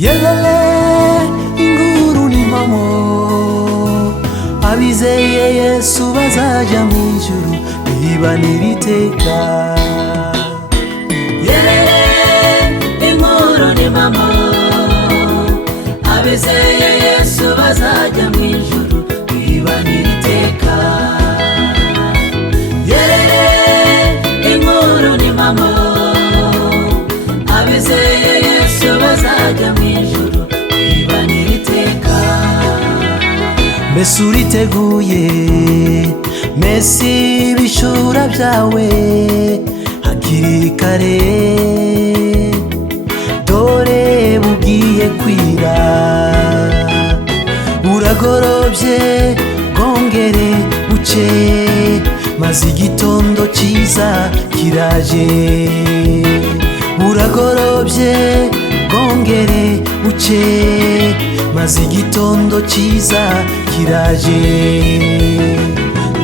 Yelele inguru ni mamo abizeye Yesu bazaja mwijuru bibanira iteka. Yelele inguru ni mamo abizeye Yesu bazaja mwijuru bibanira iteka. Yelele inguru ni mamo abizeye Yesu bazaja mwijuru bibanira iteka. Mbese uriteguye, mbese ibishura byawe hakiri kare, dore bugiye kwira, buragorobye bwongere buce, maze igitondo cyiza kiraje. Buragorobye bwongere buce, maze igitondo cyiza kiraje.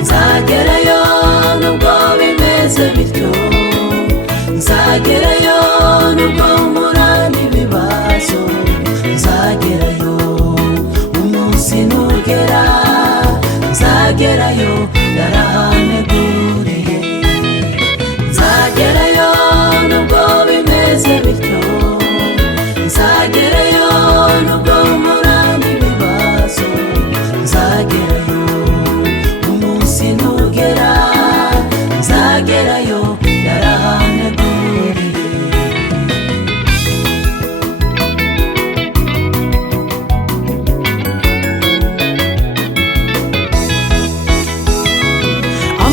Nzagerayo nubwo bimeze bityo, nzagerayo nubwo mpura n'ibibazo, nzagerayo umunsi nugera, nzagerayo narahaneguriye. Nzagerayo nubwo bimeze bityo, nzagerayo nubwo mpura n'ibibazo, nzagerayo umunsi nugera, nzagerayo narahaneguriye.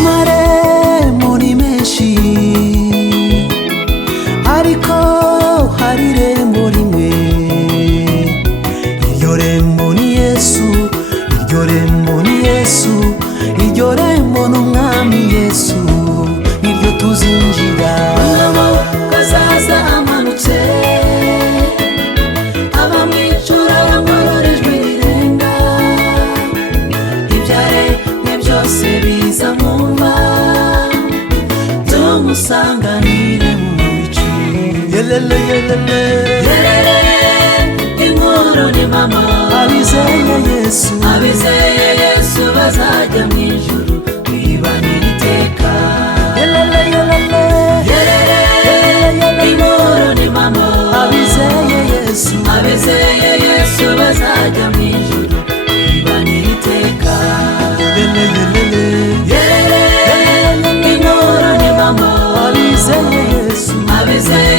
Amarembo ni menshi ariko hari irembo rimwe, iryo rembo ni Yesu, iryo rembo ni Yesu, iryo rembo ni Umwami Yesu, niryo tuzinjira. Amaboko azaza amanutse, abamwicura bamworora ijwi rirenga, ibyaremwe byose biza mwumva, tumusanganire mu bicu. Yelele yelele Yelele inkuru ni mama abizeye Yesu, abizeye Yesu bazaja mwijuru bibanira iteka. yelele yelele Yelele inkuru ni mama abizeye Yesu, abizeye Yesu bazaja mwijuru bibanira iteka. yelele Yelele inkuru ni mama abizeye Yesu, abizeye